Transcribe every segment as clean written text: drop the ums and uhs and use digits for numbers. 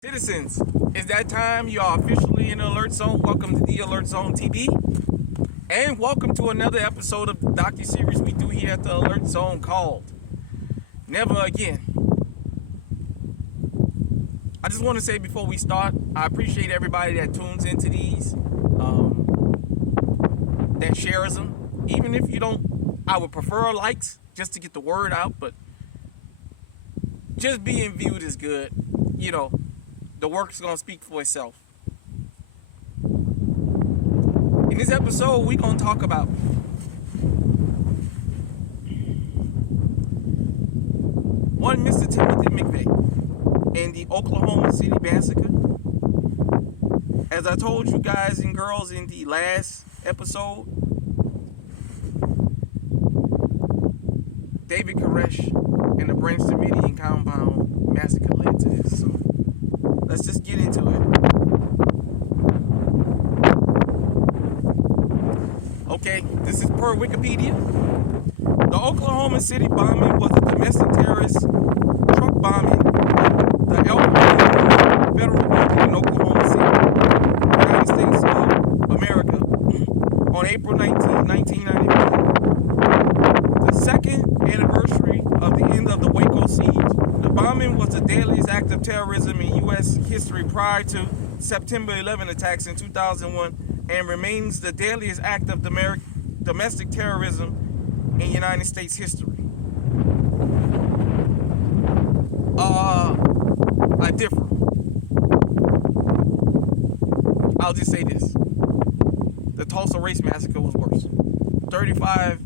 Citizens, it's that time. You are officially in the Alert Zone. Welcome to the Alert Zone TV. And welcome to another episode of the docu-series we do here at the Alert Zone called Never Again. I just want to say before we start, I appreciate everybody that tunes into these, that shares them. Even if you don't, I would prefer likes just to get the word out, but just being viewed is good. You know, the work's gonna speak for itself. In this episode, we're gonna talk about one Mr. Timothy McVeigh and the Oklahoma City massacre. As I told you guys and girls in the last episode, David Koresh and the Branch Davidian compound massacre led to this. So let's just get into it. Okay, this is per Wikipedia. The Oklahoma City bombing was a domestic terrorist truck bombing the El Federal Building in Oklahoma City, United States of America, on April 19, 1995. The second anniversary of the end of the Waco siege. The bombing was the deadliest act of terrorism in U.S. history prior to September 11 attacks in 2001 and remains the deadliest act of domestic terrorism in United States history. I differ. I'll just say this. The Tulsa Race Massacre was worse. 35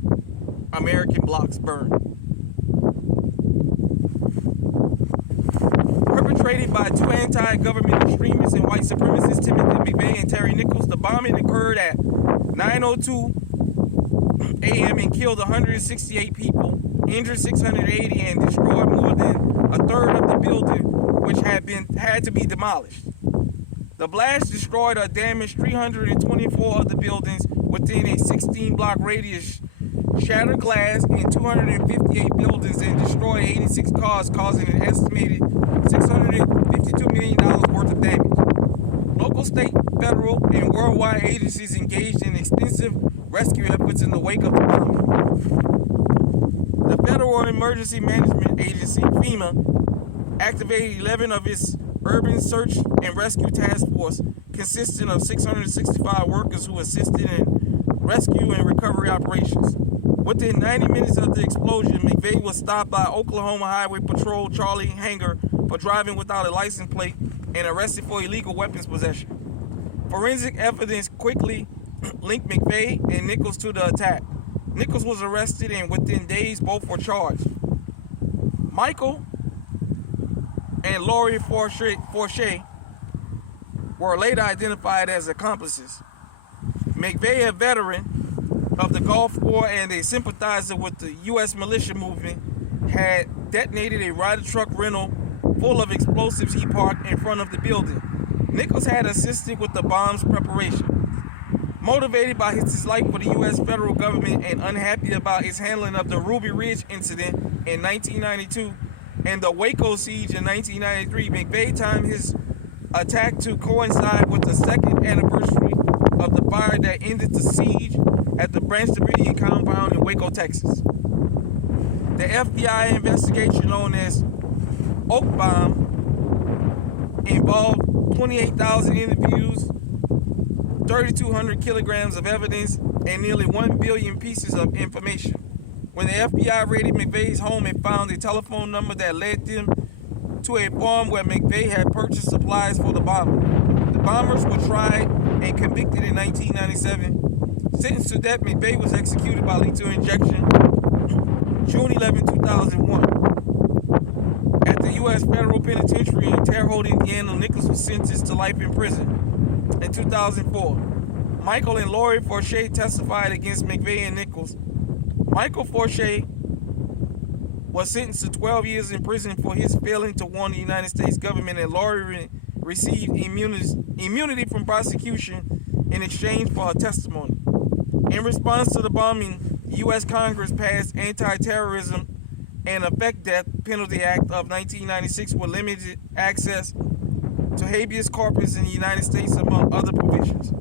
American blocks burned. Perpetrated by two anti-government extremists and white supremacists, Timothy McVeigh and Terry Nichols, the bombing occurred at 9:02 a.m. and killed 168 people, injured 680, and destroyed more than a third of the building, which had to be demolished. The blast destroyed or damaged 324 of the buildings within a 16-block radius, shattered glass in 258 buildings, and destroyed 86 cars, causing an estimated $652 million worth of damage. Local, state, federal, and worldwide agencies engaged in extensive rescue efforts in the wake of the bombing. The Federal Emergency Management Agency, FEMA, activated 11 of its urban search and rescue task force, consisting of 665 workers who assisted in rescue and recovery operations. Within 90 minutes of the explosion, McVeigh was stopped by Oklahoma Highway Patrol Charlie Hanger for driving without a license plate and arrested for illegal weapons possession. Forensic evidence quickly linked McVeigh and Nichols to the attack. Nichols was arrested, and within days both were charged. Michael and Laurie Forche were later identified as accomplices. McVeigh, a veteran of the Gulf War and a sympathizer with the U.S. militia movement, had detonated a Ryder truck rental full of explosives he parked in front of the building. Nichols had assisted with the bomb's preparation. Motivated by his dislike for the U.S. federal government and unhappy about its handling of the Ruby Ridge incident in 1992 and the Waco siege in 1993, McVeigh timed his attack to coincide with the second anniversary of the fire that ended the siege at the Branch Davidian compound in Waco, Texas. The FBI investigation, known as Oak Bomb, involved 28,000 interviews, 3,200 kilograms of evidence, and nearly 1 billion pieces of information. When the FBI raided McVeigh's home and found a telephone number that led them to a farm where McVeigh had purchased supplies for the bombing. The bombers were tried and convicted in 1997. Sentenced to death, McVeigh was executed by lethal injection June 11, 2001. At the U.S. Federal Penitentiary in Terre Haute, Indiana, Nichols was sentenced to life in prison. In 2004, Michael and Laurie Forche testified against McVeigh and Nichols. Michael Forche was sentenced to 12 years in prison for his failing to warn the United States government, and Laurie received immunity from prosecution in exchange for her testimony. In response to the bombing, the U.S. Congress passed Anti-Terrorism and Effect Death Penalty Act of 1996 with limited access to habeas corpus in the United States, among other provisions.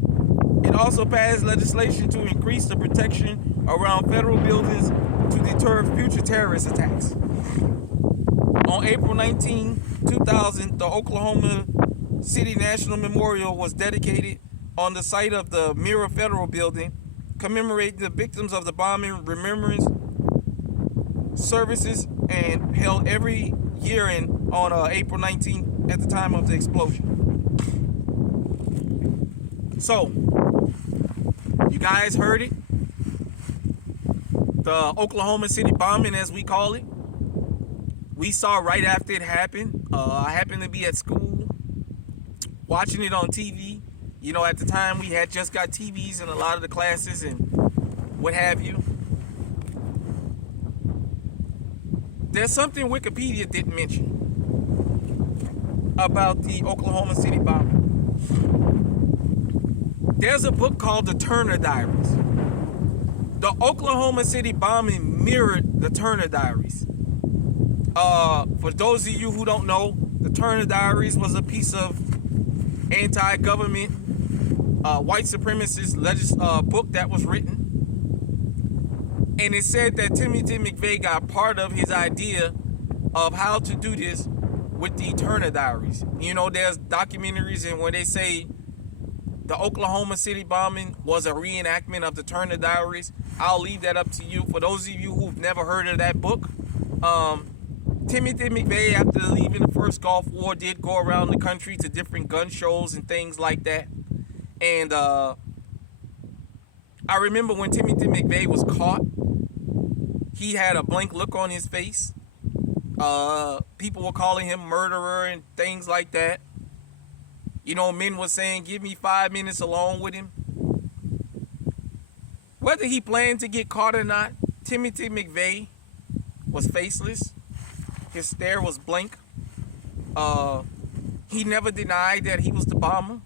It also passed legislation to increase the protection around federal buildings to deter future terrorist attacks. On April 19, 2000, the Oklahoma City National Memorial was dedicated on the site of the Mirror Federal Building, commemorating the victims of the bombing. Remembrance services and held every year on April 19th at the time of the explosion. So, you guys heard it. The Oklahoma City bombing, as we call it, we saw right after it happened. I happened to be at school watching it on TV. You know, at the time we had just got TVs in a lot of the classes and what have you. There's something Wikipedia didn't mention about the Oklahoma City bombing. There's a book called The Turner Diaries. The Oklahoma City bombing mirrored the Turner Diaries. For those of you who don't know, the Turner Diaries was a piece of anti-government, white supremacist book that was written. And it said that Timothy McVeigh got part of his idea of how to do this with the Turner Diaries. You know, there's documentaries and where they say the Oklahoma City bombing was a reenactment of the Turner Diaries. I'll leave that up to you. For those of you who've never heard of that book, Timothy McVeigh, after leaving the first Gulf War, did go around the country to different gun shows and things like that. And I remember when Timothy McVeigh was caught, he had a blank look on his face. People were calling him murderer and things like that. You know, men were saying, give me 5 minutes alone with him. Whether he planned to get caught or not, Timothy McVeigh was faceless. His stare was blank. He never denied that he was the bomber.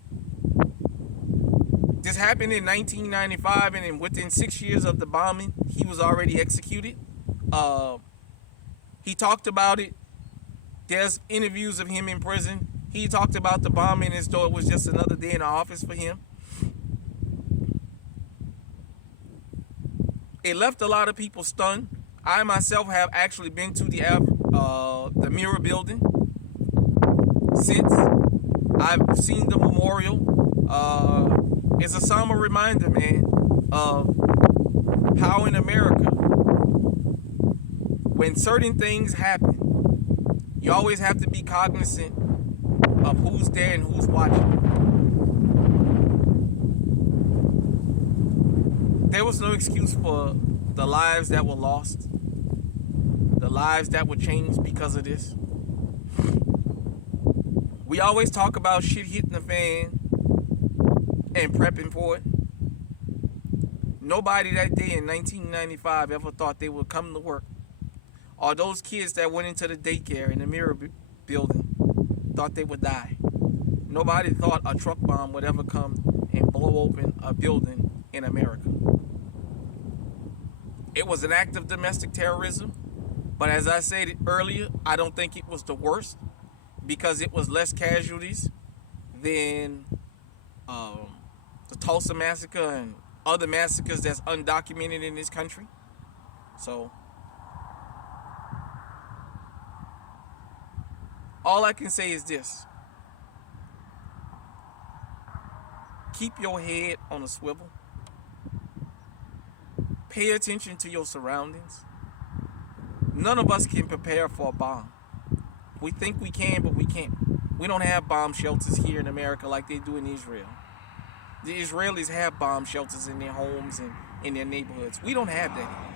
This happened in 1995, and then within 6 years of the bombing, he was already executed. He talked about it. There's interviews of him in prison. He talked about the bombing as though it was just another day in the office for him. It left a lot of people stunned. I myself have actually been to the Mirror Building since. I've seen the memorial. It's a somber reminder, man, of how in America, when certain things happen, you always have to be cognizant of who's there and who's watching. There was no excuse for the lives that were lost, the lives that were changed because of this. We always talk about shit hitting the fan and prepping for it. Nobody that day in 1995 ever thought they would come to work. Or those kids that went into the daycare in the Mirror Building thought they would die. Nobody thought a truck bomb would ever come and blow open a building in America. It was an act of domestic terrorism, but as I said earlier, I don't think it was the worst because it was less casualties than the Tulsa massacre and other massacres that's undocumented in this country. So all I can say is this: keep your head on a swivel. Pay attention to your surroundings. None of us can prepare for a bomb. We think we can, but we can't. We don't have bomb shelters here in America like they do in Israel. The Israelis have bomb shelters in their homes and in their neighborhoods. We don't have that here.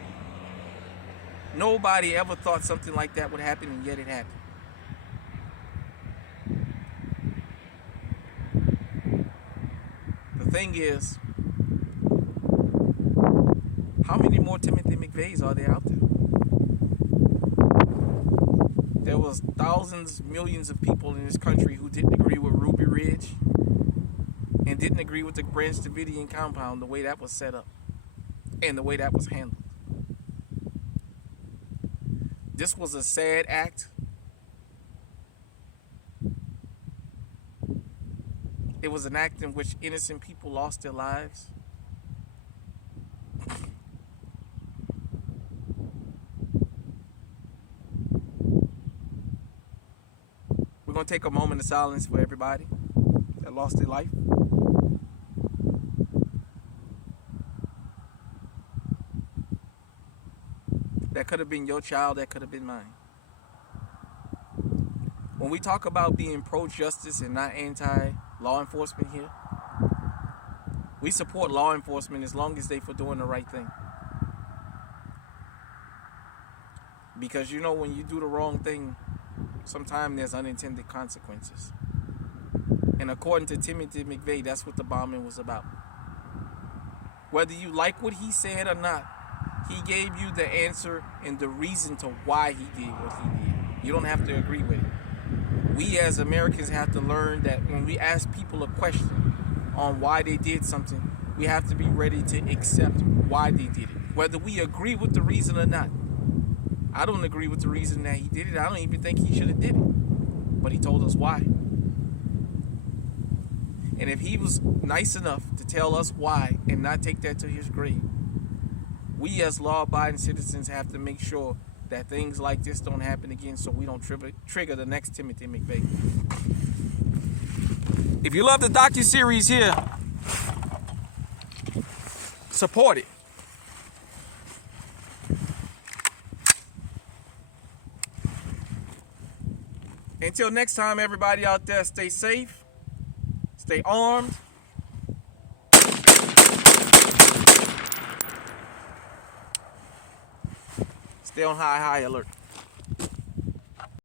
Nobody ever thought something like that would happen, and yet it happened. The thing is, how many more Timothy McVeighs are there out there? There was thousands, millions of people in this country who didn't agree with Ruby Ridge and didn't agree with the Branch Davidian compound, the way that was set up and the way that was handled. This was a sad act. it was an act in which innocent people lost their lives. We're going to take a moment of silence for everybody that lost their life. That could have been your child, that could have been mine. When we talk about being pro-justice and not anti-law enforcement here, we support law enforcement as long as they for doing the right thing. Because you know, when you do the wrong thing, sometimes there's unintended consequences. And according to Timothy McVeigh, that's what the bombing was about. Whether you like what he said or not, he gave you the answer and the reason to why he did what he did. You don't have to agree with it. We as Americans have to learn that when we ask people a question on why they did something, we have to be ready to accept why they did it, whether we agree with the reason or not. I don't agree with the reason that he did it. I don't even think he should have did it, but he told us why. And if he was nice enough to tell us why and not take that to his grave, we as law-abiding citizens have to make sure that things like this don't happen again, so we don't trigger the next Timothy McVeigh. If you love the docu-series here, support it. Until next time, everybody out there, stay safe, stay armed, stay on high alert.